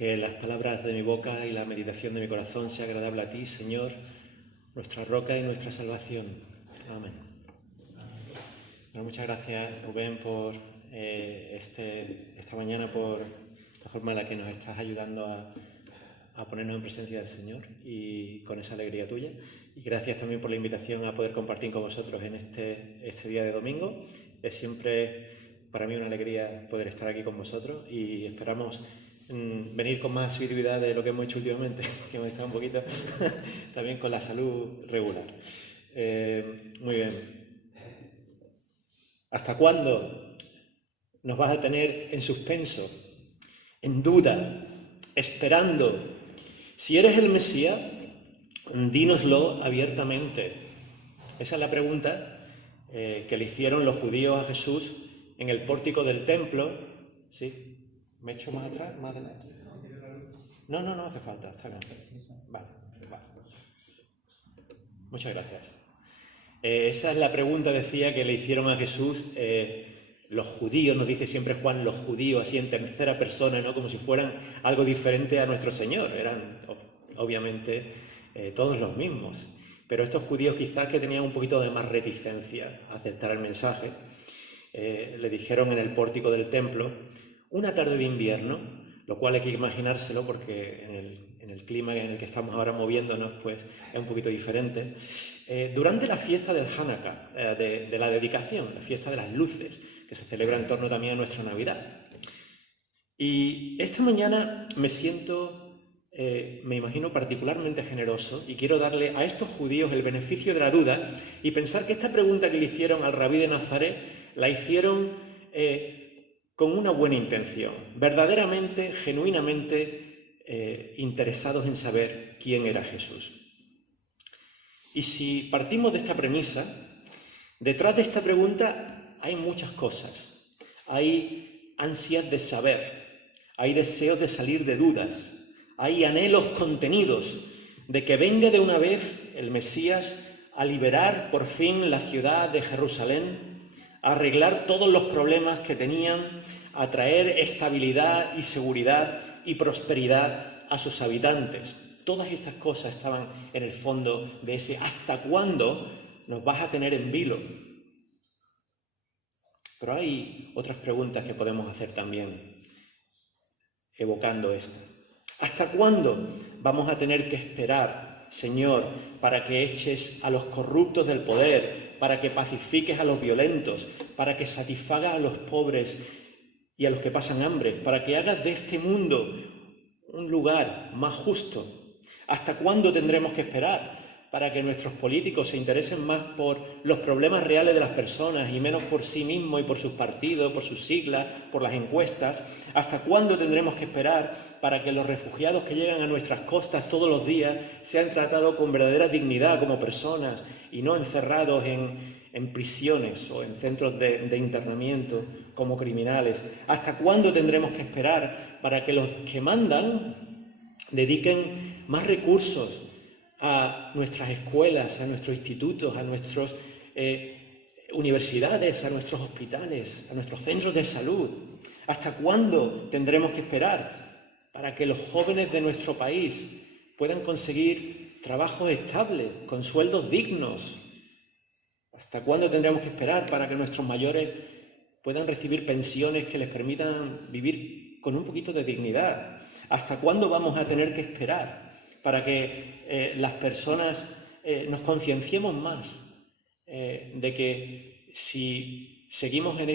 Que las palabras de mi boca y la meditación de mi corazón sea agradable a ti, Señor, nuestra roca y nuestra salvación. Amén. Bueno, muchas gracias, Rubén, por esta mañana, por la forma en la que nos estás ayudando a ponernos en presencia del Señor y con esa alegría tuya. Y gracias también por la invitación a poder compartir con vosotros en este día de domingo. Es siempre para mí una alegría poder estar aquí con vosotros y esperamos venir con más asiduidad de lo que hemos hecho últimamente, que hemos estado un poquito también con la salud regular. Muy bien. ¿Hasta cuándo nos vas a tener en suspenso, en duda, esperando? Si eres el Mesías, dínoslo abiertamente. Esa es la pregunta que le hicieron los judíos a Jesús en el pórtico del templo. ¿Sí? ¿Me echo más atrás? ¿Más adelante? No hace falta. Está bien. Vale. Muchas gracias. Esa es la pregunta, decía, que le hicieron a Jesús los judíos, nos dice siempre Juan, los judíos, así en tercera persona, ¿no? Como si fueran algo diferente a nuestro Señor. Eran, obviamente, todos los mismos. Pero estos judíos quizás que tenían un poquito de más reticencia a aceptar el mensaje, le dijeron en el pórtico del templo, una tarde de invierno, lo cual hay que imaginárselo porque en el clima en el que estamos ahora moviéndonos, pues es un poquito diferente. Durante la fiesta del Hanukkah, de la dedicación, la fiesta de las luces, que se celebra en torno también a nuestra Navidad. Y esta mañana me siento, me imagino, particularmente generoso y quiero darle a estos judíos el beneficio de la duda y pensar que esta pregunta que le hicieron al rabí de Nazaret la hicieron con una buena intención, verdaderamente, genuinamente interesados en saber quién era Jesús. Y si partimos de esta premisa, detrás de esta pregunta hay muchas cosas. Hay ansias de saber, hay deseos de salir de dudas, hay anhelos contenidos de que venga de una vez el Mesías a liberar por fin la ciudad de Jerusalén, a arreglar todos los problemas que tenían, a traer estabilidad y seguridad y prosperidad a sus habitantes. Todas estas cosas estaban en el fondo de ese ¿hasta cuándo nos vas a tener en vilo? Pero hay otras preguntas que podemos hacer también, evocando esta. ¿Hasta cuándo vamos a tener que esperar, Señor, para que eches a los corruptos del poder, para que pacifiques a los violentos, para que satisfagas a los pobres y a los que pasan hambre, para que hagas de este mundo un lugar más justo? ¿Hasta cuándo tendremos que esperar para que nuestros políticos se interesen más por los problemas reales de las personas y menos por sí mismos y por sus partidos, por sus siglas, por las encuestas? ¿Hasta cuándo tendremos que esperar para que los refugiados que llegan a nuestras costas todos los días sean tratados con verdadera dignidad como personas y no encerrados en prisiones o en centros de internamiento como criminales? ¿Hasta cuándo tendremos que esperar para que los que mandan dediquen más recursos a nuestras escuelas, a nuestros institutos, a nuestras universidades, a nuestros hospitales, a nuestros centros de salud? ¿Hasta cuándo tendremos que esperar para que los jóvenes de nuestro país puedan conseguir trabajos estables, con sueldos dignos? ¿Hasta cuándo tendremos que esperar para que nuestros mayores puedan recibir pensiones que les permitan vivir con un poquito de dignidad? ¿Hasta cuándo vamos a tener que esperar para que las personas nos concienciemos más de que si seguimos en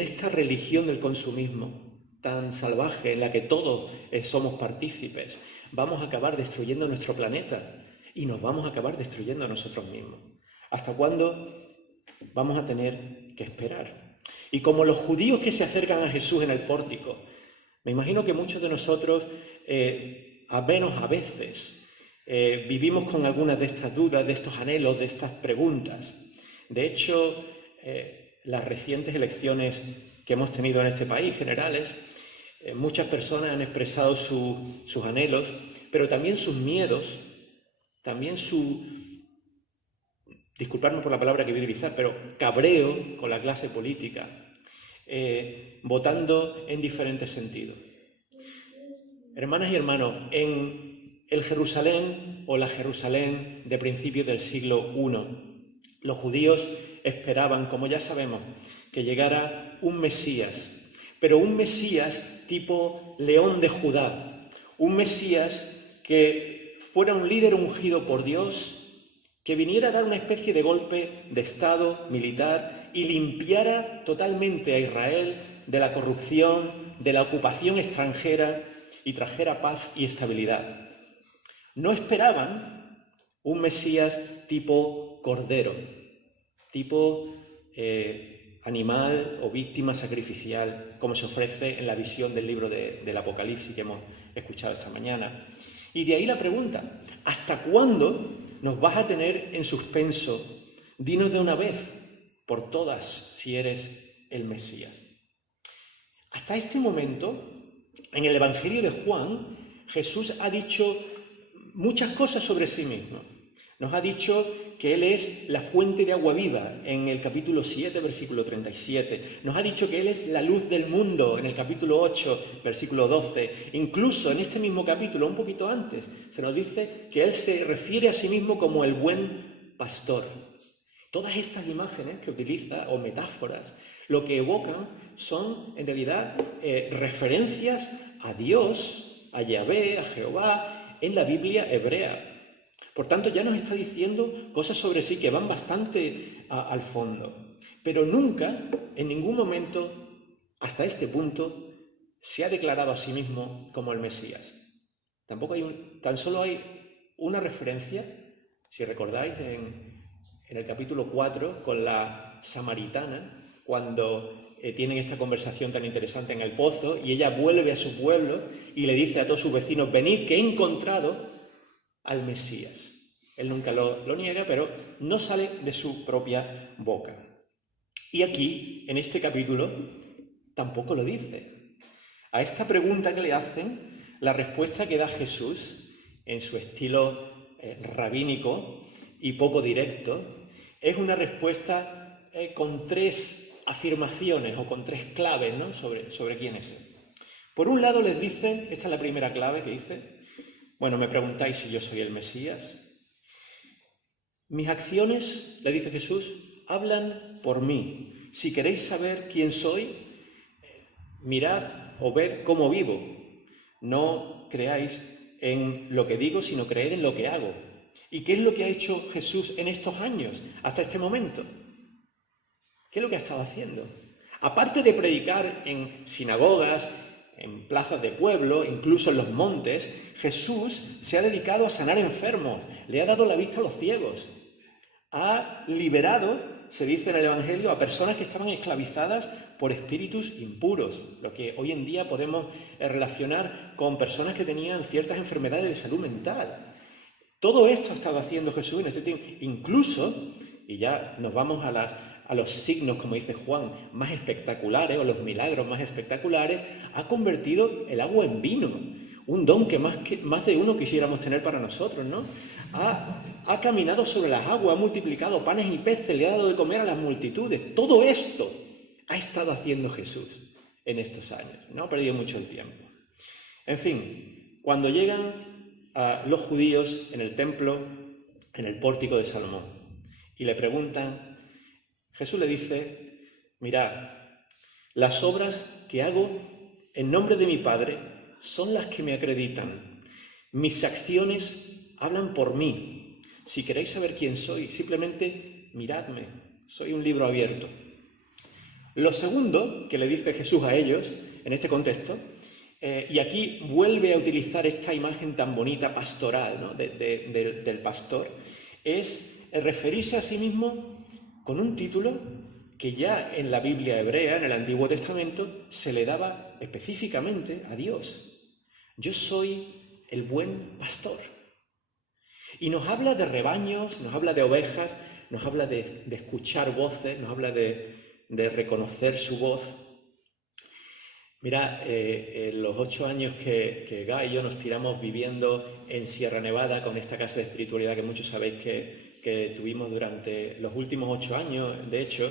esta religión del consumismo tan salvaje en la que todos somos partícipes, vamos a acabar destruyendo nuestro planeta y nos vamos a acabar destruyendo a nosotros mismos? ¿Hasta cuándo vamos a tener que esperar? Y como los judíos que se acercan a Jesús en el pórtico, me imagino que muchos de nosotros, a menos a veces, vivimos con algunas de estas dudas, de estos anhelos, de estas preguntas. De hecho, las recientes elecciones que hemos tenido en este país, generales, muchas personas han expresado sus anhelos, pero también sus miedos, también disculpadme por la palabra que voy a utilizar, pero cabreo con la clase política. votando en diferentes sentidos. Hermanas y hermanos, en el Jerusalén o la Jerusalén de principios del siglo I, los judíos esperaban, como ya sabemos, que llegara un Mesías, pero un Mesías tipo León de Judá, un Mesías que fuera un líder ungido por Dios, que viniera a dar una especie de golpe de Estado militar y limpiara totalmente a Israel de la corrupción, de la ocupación extranjera y trajera paz y estabilidad. No esperaban un Mesías tipo cordero, tipo animal o víctima sacrificial, como se ofrece en la visión del libro del Apocalipsis que hemos escuchado esta mañana. Y de ahí la pregunta, ¿hasta cuándo nos vas a tener en suspenso? Dinos de una vez por todas si eres el Mesías. Hasta este momento, en el Evangelio de Juan, Jesús ha dicho muchas cosas sobre sí mismo. Nos ha dicho que Él es la fuente de agua viva en el capítulo 7, versículo 37. Nos ha dicho que Él es la luz del mundo en el capítulo 8, versículo 12. Incluso en este mismo capítulo, un poquito antes, se nos dice que Él se refiere a sí mismo como el buen pastor. Todas estas imágenes que utiliza, o metáforas, lo que evocan son, en realidad, referencias a Dios, a Yahvé, a Jehová, en la Biblia hebrea. Por tanto, ya nos está diciendo cosas sobre sí que van bastante al fondo. Pero nunca, en ningún momento, hasta este punto, se ha declarado a sí mismo como el Mesías. Tan solo hay una referencia, si recordáis, en el capítulo 4, con la samaritana, cuando tienen esta conversación tan interesante en el pozo, y ella vuelve a su pueblo y le dice a todos sus vecinos, venid que he encontrado al Mesías. Él nunca lo niega, pero no sale de su propia boca. Y aquí, en este capítulo, tampoco lo dice. A esta pregunta que le hacen, la respuesta que da Jesús, en su estilo rabínico y poco directo, es una respuesta con tres afirmaciones o con tres claves, ¿no? sobre quién es Él. Por un lado les dice, esta es la primera clave que dice, bueno, me preguntáis si yo soy el Mesías. Mis acciones, le dice Jesús, hablan por mí. Si queréis saber quién soy, mirad o ver cómo vivo. No creáis en lo que digo, sino creed en lo que hago. ¿Y qué es lo que ha hecho Jesús en estos años, hasta este momento? ¿Qué es lo que ha estado haciendo? Aparte de predicar en sinagogas, en plazas de pueblo, incluso en los montes, Jesús se ha dedicado a sanar enfermos, le ha dado la vista a los ciegos, ha liberado, se dice en el Evangelio, a personas que estaban esclavizadas por espíritus impuros, lo que hoy en día podemos relacionar con personas que tenían ciertas enfermedades de salud mental. Todo esto ha estado haciendo Jesús en este tiempo, incluso, y ya nos vamos a los signos, como dice Juan, más espectaculares, o los milagros más espectaculares, ha convertido el agua en vino, un don que más de uno quisiéramos tener para nosotros, ¿no? Ha caminado sobre las aguas, ha multiplicado panes y peces, le ha dado de comer a las multitudes. Todo esto ha estado haciendo Jesús en estos años, no ha perdido mucho el tiempo. En fin, cuando llegan los judíos en el templo, en el pórtico de Salomón, y le preguntan, Jesús le dice, mirad, las obras que hago en nombre de mi Padre son las que me acreditan. Mis acciones hablan por mí. Si queréis saber quién soy, simplemente miradme. Soy un libro abierto. Lo segundo que le dice Jesús a ellos, en este contexto, y aquí vuelve a utilizar esta imagen tan bonita pastoral, ¿no? del pastor, es referirse a sí mismo con un título que ya en la Biblia hebrea, en el Antiguo Testamento, se le daba específicamente a Dios. Yo soy el buen pastor. Y nos habla de rebaños, nos habla de ovejas, nos habla de escuchar voces, nos habla de reconocer su voz. Mira, en los 8 años que Guy y yo nos tiramos viviendo en Sierra Nevada con esta casa de espiritualidad que muchos sabéis que tuvimos durante los últimos 8 años, de hecho,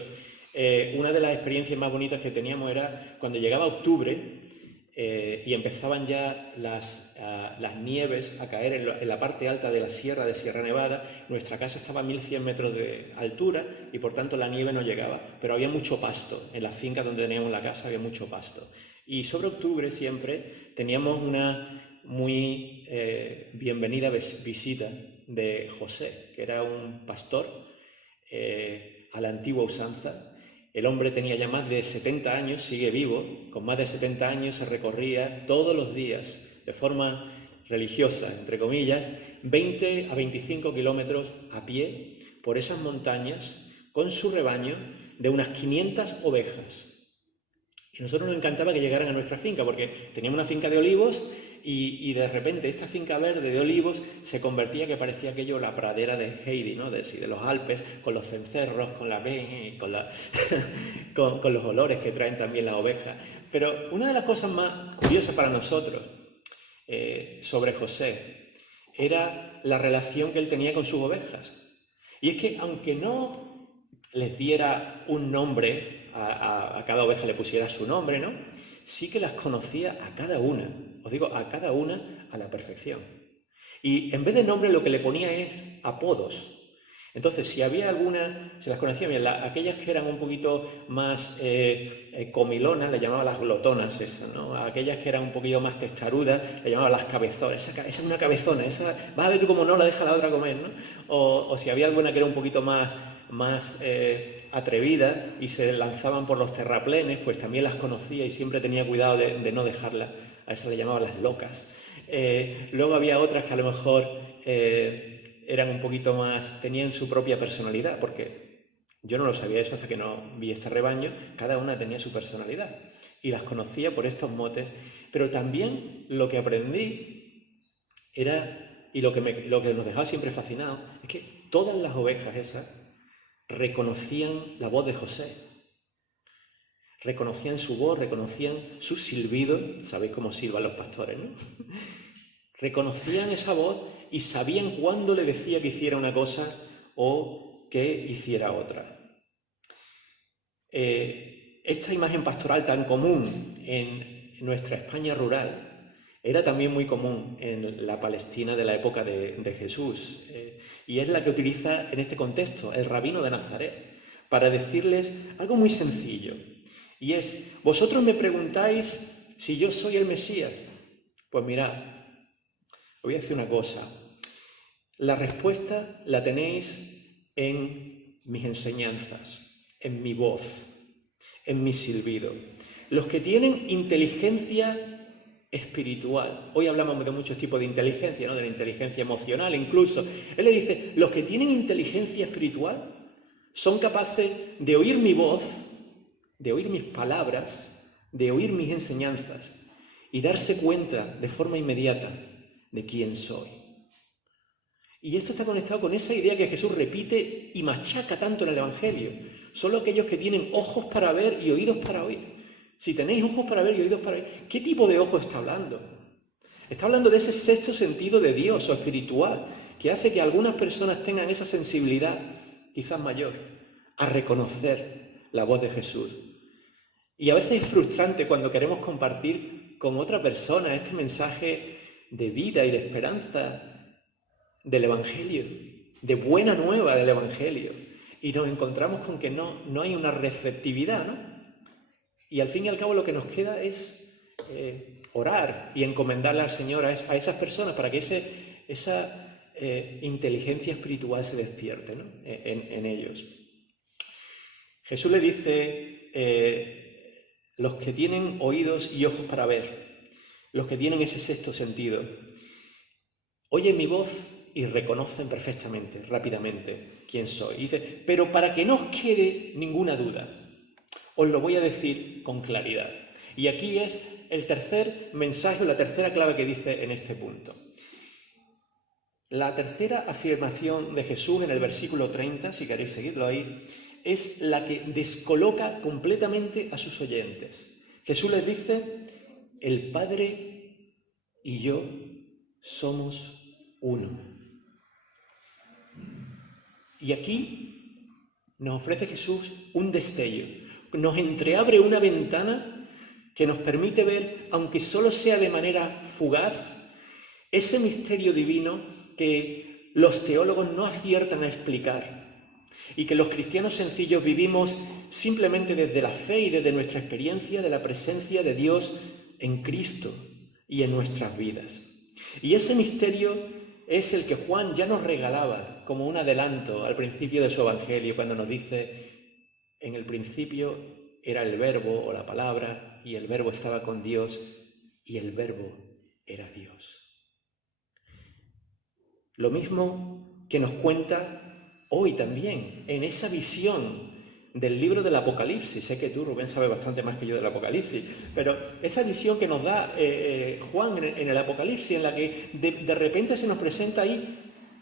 una de las experiencias más bonitas que teníamos era cuando llegaba octubre y empezaban ya las nieves a caer en la parte alta de la sierra de Sierra Nevada. Nuestra casa estaba a 1100 metros de altura y por tanto la nieve no llegaba, pero había mucho pasto. En la finca donde teníamos la casa había mucho pasto. Y sobre octubre siempre teníamos una muy bienvenida visita de José, que era un pastor a la antigua usanza. El hombre tenía ya más de 70 años, sigue vivo, con más de 70 años se recorría todos los días, de forma religiosa, entre comillas, 20 a 25 kilómetros a pie por esas montañas con su rebaño de unas 500 ovejas. Y a nosotros nos encantaba que llegaran a nuestra finca, porque teníamos una finca de olivos y de repente esta finca verde de olivos se convertía, que parecía aquello la pradera de Heidi, ¿no? de los Alpes, con los cencerros, con la con los olores que traen también las ovejas. Pero una de las cosas más curiosas para nosotros sobre José era la relación que él tenía con sus ovejas. Y es que aunque no les diera un nombre, a cada oveja le pusiera su nombre, ¿no? Sí que las conocía a cada una, os digo, a cada una a la perfección. Y en vez de nombre lo que le ponía es apodos. Entonces, si había alguna, se las conocía bien, aquellas que eran un poquito más comilonas, le llamaba las glotonas, esas, ¿no? Aquellas que eran un poquito más testarudas, le llamaba las cabezonas. Esa es una cabezona, esa, vas a ver tú cómo no la deja la otra comer, ¿no? O si había alguna que era un poquito más atrevida y se lanzaban por los terraplenes, pues también las conocía y siempre tenía cuidado de no dejarlas. A esas le llamaba las locas. Luego había otras que a lo mejor eran un poquito más, tenían su propia personalidad, porque yo no lo sabía eso hasta que no vi este rebaño. Cada una tenía su personalidad y las conocía por estos motes. Pero también lo que aprendí era, y lo que nos dejaba siempre fascinados, es que todas las ovejas esas reconocían la voz de José, reconocían su voz, reconocían su silbido. Sabéis cómo silban los pastores, ¿no? Reconocían esa voz y sabían cuándo le decía que hiciera una cosa o que hiciera otra. Esta imagen pastoral tan común en nuestra España rural era también muy común en la Palestina de la época de Jesús, y es la que utiliza en este contexto el rabino de Nazaret para decirles algo muy sencillo, y es: vosotros me preguntáis si yo soy el Mesías. Pues mirad, os voy a decir una cosa, la respuesta la tenéis en mis enseñanzas, en mi voz, en mi silbido. Los que tienen inteligencia espiritual, hoy hablamos de muchos tipos de inteligencia, ¿no? De la inteligencia emocional incluso. Él le dice, los que tienen inteligencia espiritual son capaces de oír mi voz, de oír mis palabras, de oír mis enseñanzas y darse cuenta de forma inmediata de quién soy. Y esto está conectado con esa idea que Jesús repite y machaca tanto en el Evangelio. Solo aquellos que tienen ojos para ver y oídos para oír. Si tenéis ojos para ver y oídos para oír, ¿qué tipo de ojo está hablando? Está hablando de ese sexto sentido de Dios o espiritual, que hace que algunas personas tengan esa sensibilidad, quizás mayor, a reconocer la voz de Jesús. Y a veces es frustrante cuando queremos compartir con otra persona este mensaje de vida y de esperanza del Evangelio, de buena nueva del Evangelio, y nos encontramos con que no hay una receptividad, ¿no? Y al fin y al cabo lo que nos queda es orar y encomendarle al Señor a esas personas para que esa inteligencia espiritual se despierte, ¿no? en ellos. Jesús le dice, los que tienen oídos y ojos para ver, los que tienen ese sexto sentido, oyen mi voz y reconocen perfectamente, rápidamente, quién soy. Y dice, pero para que no os quede ninguna duda, os lo voy a decir con claridad. Y aquí es el tercer mensaje, la tercera clave que dice en este punto. La tercera afirmación de Jesús en el versículo 30, si queréis seguirlo ahí, es la que descoloca completamente a sus oyentes. Jesús les dice, el Padre y yo somos uno. Y aquí Nos ofrece Jesús un destello, nos entreabre una ventana que nos permite ver, aunque solo sea de manera fugaz, ese misterio divino que los teólogos no aciertan a explicar y que los cristianos sencillos vivimos simplemente desde la fe y desde nuestra experiencia de la presencia de Dios en Cristo y en nuestras vidas. Y ese misterio es el que Juan ya nos regalaba como un adelanto al principio de su Evangelio, cuando nos dice: en el principio era el Verbo o la palabra, y el Verbo estaba con Dios, y el Verbo era Dios. Lo mismo que nos cuenta hoy también, en esa visión del libro del Apocalipsis. Sé que tú, Rubén, sabes bastante más que yo del Apocalipsis, pero esa visión que nos da Juan en el Apocalipsis, en la que de repente se nos presenta ahí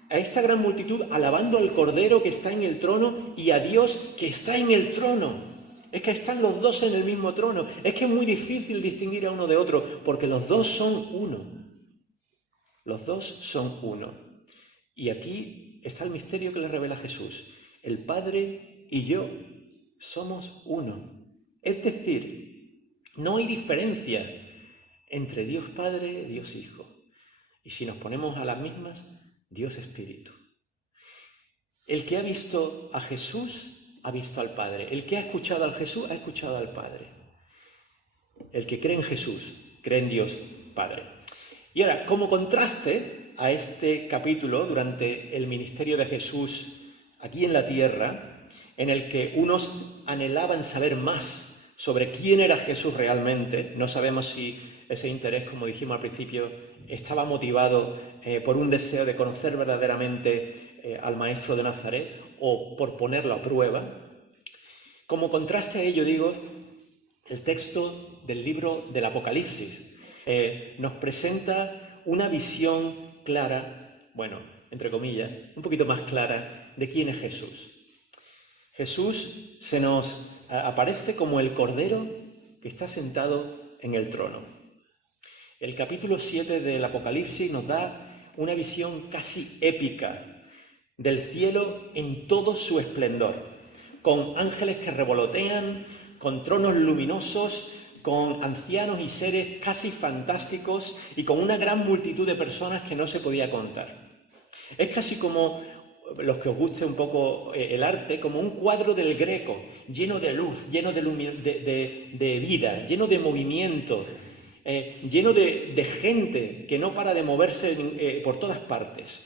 a esta gran multitud alabando al Cordero que está en el trono y a Dios que está en el trono. Es que están los dos en el mismo trono. Es que es muy difícil distinguir a uno de otro, porque los dos son uno. Los dos son uno. Y aquí está el misterio que le revela Jesús. El Padre y yo somos uno. Es decir, no hay diferencia entre Dios Padre y Dios Hijo. Y si nos ponemos a las mismas, Dios Espíritu. El que ha visto a Jesús ha visto al Padre. El que ha escuchado a Jesús ha escuchado al Padre. El que cree en Jesús cree en Dios Padre. Y ahora, como contraste a este capítulo durante el ministerio de Jesús aquí en la tierra, en el que unos anhelaban saber más sobre quién era Jesús realmente, no sabemos si ese interés, como dijimos al principio, estaba motivado por un deseo de conocer verdaderamente al Maestro de Nazaret o por ponerlo a prueba. Como contraste a ello, digo, el texto del libro del Apocalipsis nos presenta una visión clara, bueno, entre comillas, un poquito más clara, de quién es Jesús. Jesús se nos aparece como el Cordero que está sentado en el trono. El capítulo 7 del Apocalipsis nos da una visión casi épica del cielo en todo su esplendor, con ángeles que revolotean, con tronos luminosos, con ancianos y seres casi fantásticos y con una gran multitud de personas que no se podía contar. Es casi como, los que os guste un poco el arte, como un cuadro del Greco, lleno de luz, lleno de vida, lleno de movimiento, lleno de gente que no para de moverse por todas partes.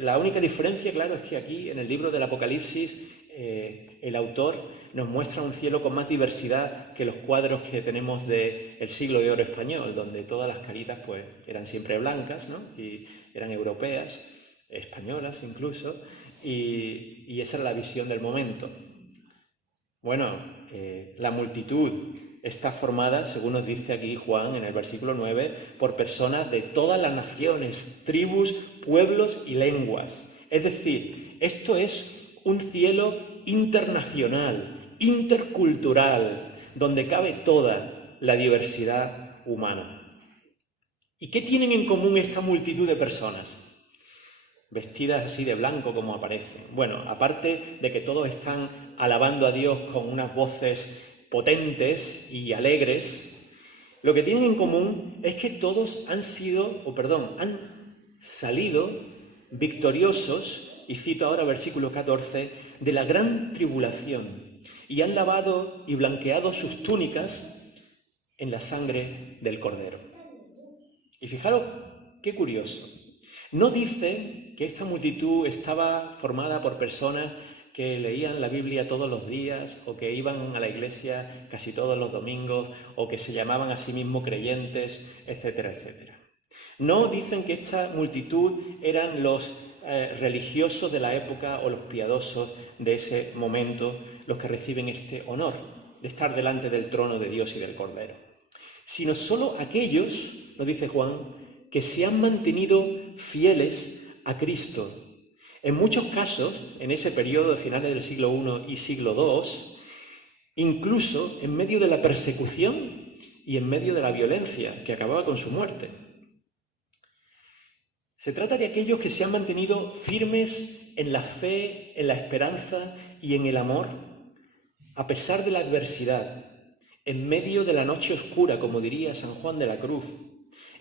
La única diferencia, claro, es que aquí en el libro del Apocalipsis el autor nos muestra un cielo con más diversidad que los cuadros que tenemos del siglo de oro español, donde todas las caritas pues eran siempre blancas, ¿no? Y eran europeas, españolas incluso, y esa era la visión del momento. Bueno, la multitud está formada, según nos dice aquí Juan en el versículo 9, por personas de todas las naciones, tribus, pueblos y lenguas. Es decir, esto es un cielo internacional, intercultural, donde cabe toda la diversidad humana. ¿Y qué tienen en común esta multitud de personas? Vestidas así de blanco como aparece. Bueno, aparte de que todos están alabando a Dios con unas voces potentes y alegres, lo que tienen en común es que todos han salido victoriosos, y cito ahora versículo 14, de la gran tribulación, y han lavado y blanqueado sus túnicas en la sangre del Cordero. Y fijaros qué curioso. No dice que esta multitud estaba formada por personas que leían la Biblia todos los días o que iban a la iglesia casi todos los domingos o que se llamaban a sí mismos creyentes, etcétera, etcétera. No dicen que esta multitud eran los religiosos de la época o los piadosos de ese momento los que reciben este honor de estar delante del trono de Dios y del Cordero, sino solo aquellos, nos dice Juan, que se han mantenido fieles a Cristo. En muchos casos, en ese periodo de finales del siglo I y siglo II, incluso en medio de la persecución y en medio de la violencia que acababa con su muerte. Se trata de aquellos que se han mantenido firmes en la fe, en la esperanza y en el amor, a pesar de la adversidad, en medio de la noche oscura, como diría San Juan de la Cruz,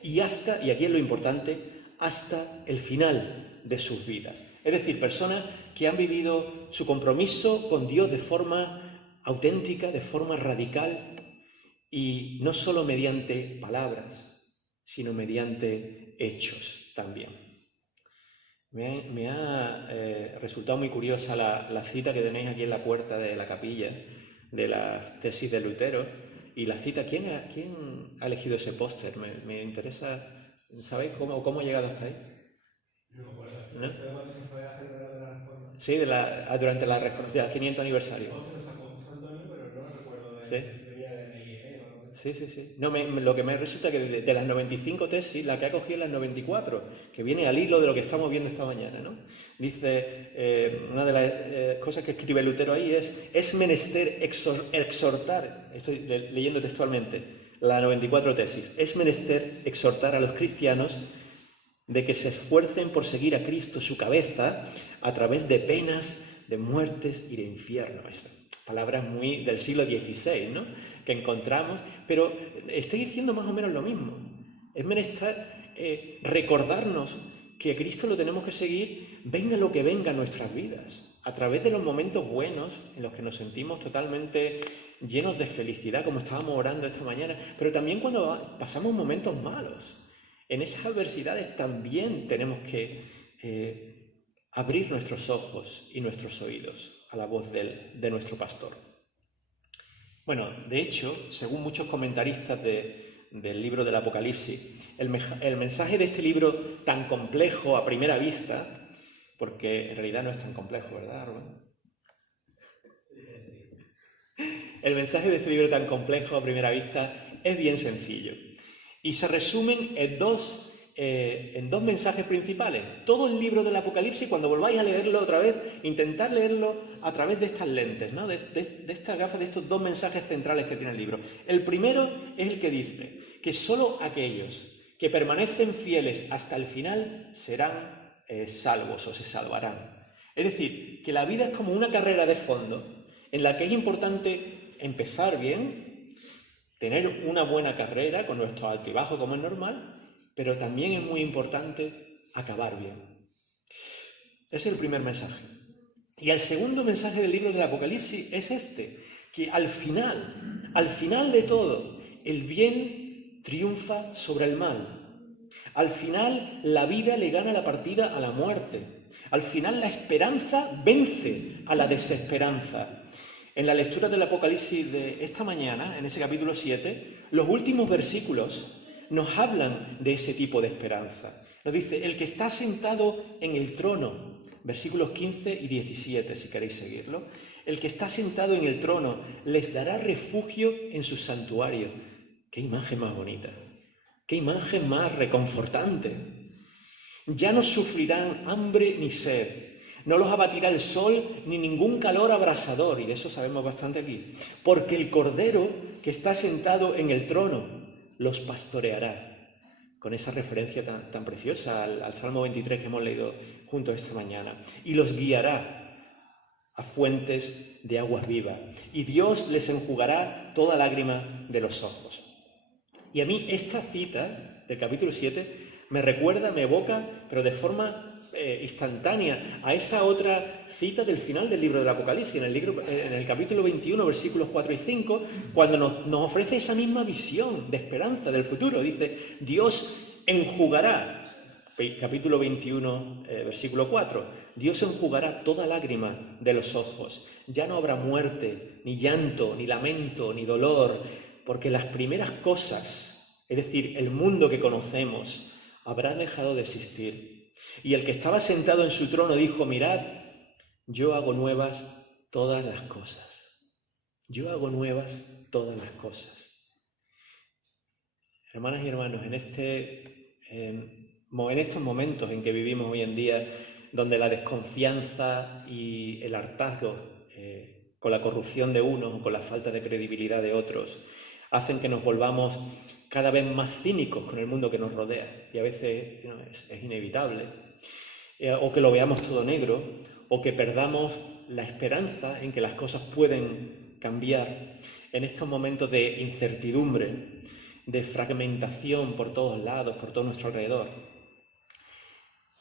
y hasta, y aquí es lo importante, hasta el final de sus vidas. Es decir, personas que han vivido su compromiso con Dios de forma auténtica, de forma radical, y no solo mediante palabras, sino mediante hechos también. Me ha resultado muy curiosa la cita que tenéis aquí en la puerta de la capilla de la tesis de Lutero, y la cita, ¿quién ha elegido ese póster? Me interesa, ¿sabéis cómo ha llegado hasta ahí? No, bueno, ¿No? fue cuando se fue a celebrar de la Reforma. Sí, durante la Reforma, el 500 aniversario. O se lo sacó José Antonio, pero no recuerdo de Sí. si venía de IE o algo así. Sí. No, lo que me resulta que de las 95 tesis, la que ha cogido es las 94, que viene al hilo de lo que estamos viendo esta mañana, ¿no? Dice, una de las cosas que escribe Lutero ahí es menester exhortar, estoy leyendo textualmente, la 94 tesis, es menester exhortar a los cristianos de que se esfuercen por seguir a Cristo, su cabeza, a través de penas, de muertes y de infierno. Palabras muy del siglo XVI, ¿no?, que encontramos, pero estoy diciendo más o menos lo mismo. Es menester recordarnos que a Cristo lo tenemos que seguir, venga lo que venga en nuestras vidas, a través de los momentos buenos en los que nos sentimos totalmente llenos de felicidad, como estábamos orando esta mañana, pero también cuando pasamos momentos malos. En esas adversidades también tenemos que abrir nuestros ojos y nuestros oídos a la voz de nuestro pastor. Bueno, de hecho, según muchos comentaristas del libro del Apocalipsis, el mensaje de este libro tan complejo a primera vista, porque en realidad no es tan complejo, ¿verdad, Rubén? El mensaje de este libro tan complejo a primera vista es bien sencillo y se resumen en dos mensajes principales. Todo el libro del Apocalipsis, cuando volváis a leerlo otra vez, intentad leerlo a través de estas lentes, ¿no?, de estas gafas, de estos dos mensajes centrales que tiene el libro. El primero es el que dice que solo aquellos que permanecen fieles hasta el final serán salvos o se salvarán. Es decir, que la vida es como una carrera de fondo en la que es importante empezar bien, tener una buena carrera con nuestro altibajo como es normal, pero también es muy importante acabar bien. Ese es el primer mensaje. Y el segundo mensaje del libro del Apocalipsis es este, que al final de todo, el bien triunfa sobre el mal. Al final la vida le gana la partida a la muerte. Al final la esperanza vence a la desesperanza. En la lectura del Apocalipsis de esta mañana, en ese capítulo 7, los últimos versículos nos hablan de ese tipo de esperanza. Nos dice, el que está sentado en el trono, versículos 15 y 17, si queréis seguirlo, el que está sentado en el trono les dará refugio en su santuario. ¡Qué imagen más bonita! ¡Qué imagen más reconfortante! Ya no sufrirán hambre ni sed. No los abatirá el sol ni ningún calor abrasador, y de eso sabemos bastante aquí, porque el Cordero que está sentado en el trono los pastoreará, con esa referencia tan preciosa al Salmo 23 que hemos leído juntos esta mañana, y los guiará a fuentes de aguas vivas, y Dios les enjugará toda lágrima de los ojos. Y a mí esta cita del capítulo 7 me recuerda, me evoca, pero de forma instantánea, a esa otra cita del final del libro del Apocalipsis, en el capítulo 21, versículos 4 y 5, cuando nos ofrece esa misma visión de esperanza del futuro. Dice, Dios enjugará, capítulo 21, versículo 4, Dios enjugará toda lágrima de los ojos. Ya no habrá muerte, ni llanto, ni lamento, ni dolor, porque las primeras cosas, es decir, el mundo que conocemos, habrá dejado de existir. Y el que estaba sentado en su trono dijo, mirad, yo hago nuevas todas las cosas. Yo hago nuevas todas las cosas. Hermanas y hermanos, en estos momentos en que vivimos hoy en día, donde la desconfianza y el hartazgo con la corrupción de unos o con la falta de credibilidad de otros hacen que nos volvamos cada vez más cínicos con el mundo que nos rodea, y a veces es inevitable, o que lo veamos todo negro, o que perdamos la esperanza en que las cosas pueden cambiar en estos momentos de incertidumbre, de fragmentación por todos lados, por todo nuestro alrededor,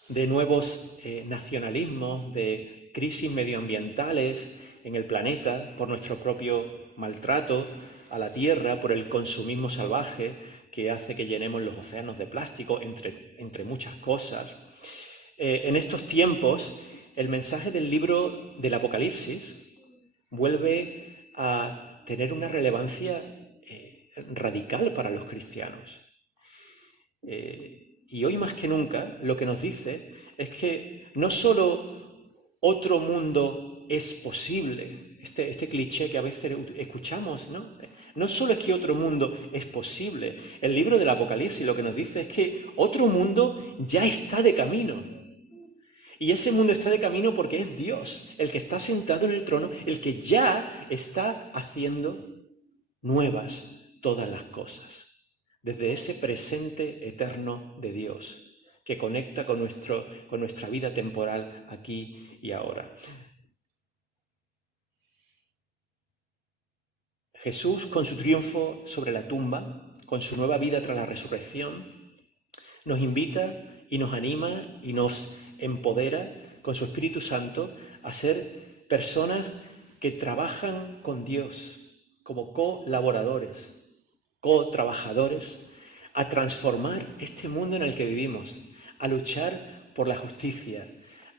de nuevos nacionalismos, de crisis medioambientales en el planeta por nuestro propio maltrato a la tierra, por el consumismo salvaje que hace que llenemos los océanos de plástico, entre muchas cosas. En estos tiempos, el mensaje del libro del Apocalipsis vuelve a tener una relevancia radical para los cristianos. Y hoy más que nunca lo que nos dice es que no solo otro mundo es posible, este cliché que a veces escuchamos, ¿no? No solo es que otro mundo es posible. El libro del Apocalipsis lo que nos dice es que otro mundo ya está de camino. Y ese mundo está de camino porque es Dios el que está sentado en el trono, el que ya está haciendo nuevas todas las cosas. Desde ese presente eterno de Dios que conecta con nuestra vida temporal aquí y ahora. Jesús, con su triunfo sobre la tumba, con su nueva vida tras la resurrección, nos invita y nos anima y nos empodera con su Espíritu Santo a ser personas que trabajan con Dios como colaboradores, co-trabajadores, a transformar este mundo en el que vivimos, a luchar por la justicia,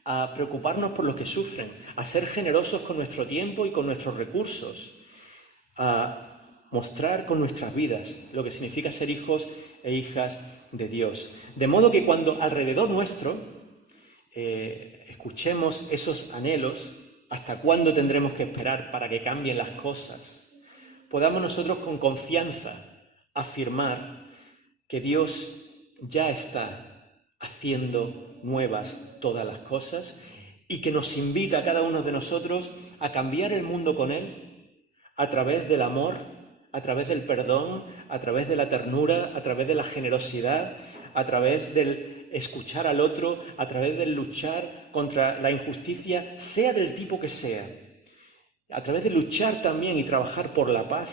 a preocuparnos por los que sufren, a ser generosos con nuestro tiempo y con nuestros recursos, a mostrar con nuestras vidas lo que significa ser hijos e hijas de Dios. De modo que cuando alrededor nuestro escuchemos esos anhelos, ¿hasta cuándo tendremos que esperar para que cambien las cosas? Podamos nosotros con confianza afirmar que Dios ya está haciendo nuevas todas las cosas y que nos invita a cada uno de nosotros a cambiar el mundo con Él a través del amor, a través del perdón, a través de la ternura, a través de la generosidad, a través del escuchar al otro, a través del luchar contra la injusticia, sea del tipo que sea, a través de luchar también y trabajar por la paz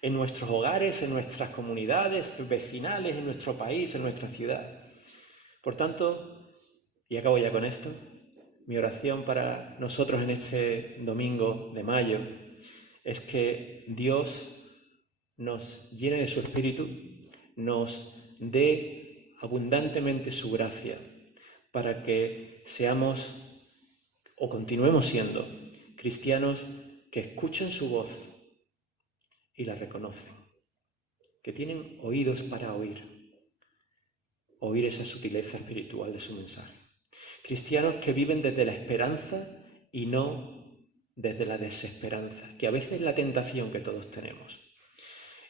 en nuestros hogares, en nuestras comunidades vecinales, en nuestro país, en nuestra ciudad. Por tanto, y acabo ya con esto, mi oración para nosotros en este domingo de mayo es que Dios nos llene de su Espíritu, nos dé abundantemente su gracia para que seamos o continuemos siendo cristianos que escuchen su voz y la reconocen, que tienen oídos para oír esa sutileza espiritual de su mensaje. Cristianos que viven desde la esperanza y no desde la desesperanza, que a veces es la tentación que todos tenemos.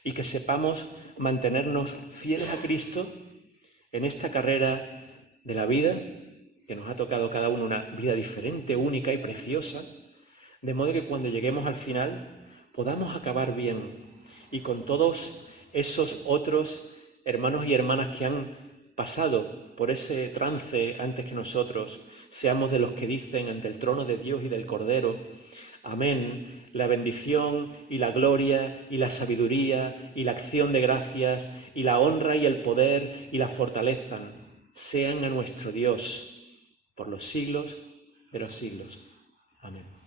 Y que sepamos mantenernos fieles a Cristo en esta carrera de la vida, que nos ha tocado cada uno una vida diferente, única y preciosa, de modo que cuando lleguemos al final podamos acabar bien y con todos esos otros hermanos y hermanas que han pasado por ese trance antes que nosotros, seamos de los que dicen ante el trono de Dios y del Cordero: amén, la bendición y la gloria y la sabiduría y la acción de gracias y la honra y el poder y la fortaleza sean a nuestro Dios por los siglos de los siglos. Amén.